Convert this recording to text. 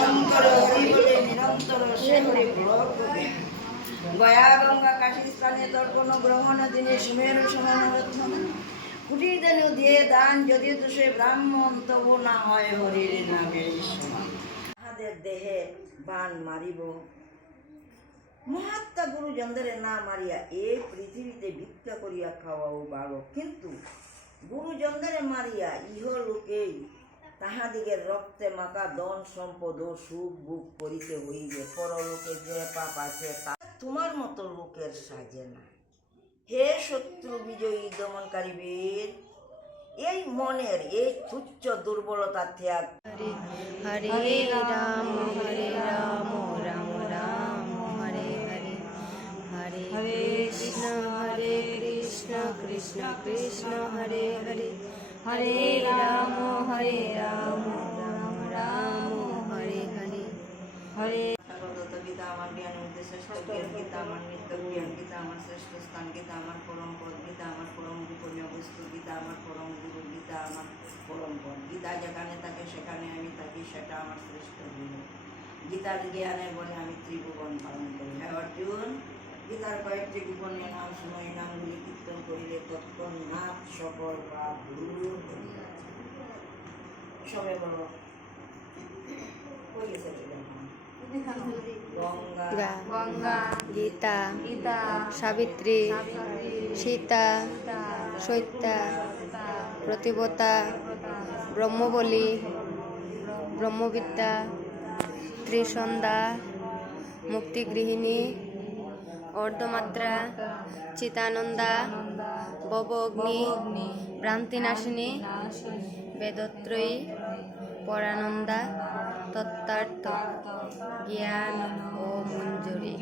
শঙ্কর হরি বলে নিরন্তর সে হরি ব্লক করে গয়া গঙ্গা কাশী স্থানে তর্পণ গ্রহণ দিনে সুমেরু সমান কুটির দেনু দিয়ে দান যদি তো সে ব্রাহ্মণ তবু না হয় হরির নামের সমান তাহাদের দেহে বান মারিব মহাত্মা গুরুজনদের না মারিয়া এই পৃথিবীতে ভিক্ষা করিয়া খাওয়াও ভালো, কিন্তু গুরুজনদের মারিয়া ইহলোকেই তাহাদিগের রক্তে মাখা ধন সম্পদ ও সুখ ভোগ করিতে হইবে। পরলোকে যে পাপ আছে তা তোমার মতো লোকের সাজে না। হে শত্রু বিজয়ী দমনকারী বীর, এই মনের এই তুচ্ছ দুর্বলতা ত্যাগ। হরে রাম রাম রাম হরে হরে, হরে কৃষ্ণ কৃষ্ণ কৃষ্ণ হরে হরে, হরে রাম রাম রাম হরে হরে, হরে গীতা আমার জ্ঞান উদ্দেশ্য শ্রেষ্ঠ জ্ঞান, গীতা আমার নিত্য জ্ঞান, গীতা আমার শ্রেষ্ঠ স্থান, গীতা আমার পরম পদ, গীতা আমার পরম গোপনীয় বস্তু, গীতা আমার পরম গুরু, গীতা আমার পরম পদ। গীতা যেখানে থাকে সেখানে আমি থাকি, সেটা আমার শ্রেষ্ঠ গুরু। গীতার জ্ঞানের বলে আমি ত্রিভুবন পালন করি। হ্যাঁ অর্জুন, গীতার কয়েকটি গোপনীয় নাম শুনো, এই নামগুলি কীর্তন করিলে তৎক্ষণাৎ সকল পাপ দূর হয়ে যায়। সবাই বলো কই গেছে গঙ্গা, গীতা, সাবিত্রী, সীতা, সৈত্যা, প্রতিবতা, ব্রহ্মবলী, ব্রহ্মবিদ্যা, ত্রিসন্ধ্যা, মুক্তিগৃহিণী, অর্ধমাত্রা, চিতানন্দা, ভব অগ্নি, ভ্রান্তিনাশিনী, বেদত্রয়ী, পরানন্দা, তত্ত্বার্থ, জ্ঞান ও মঞ্জুরি।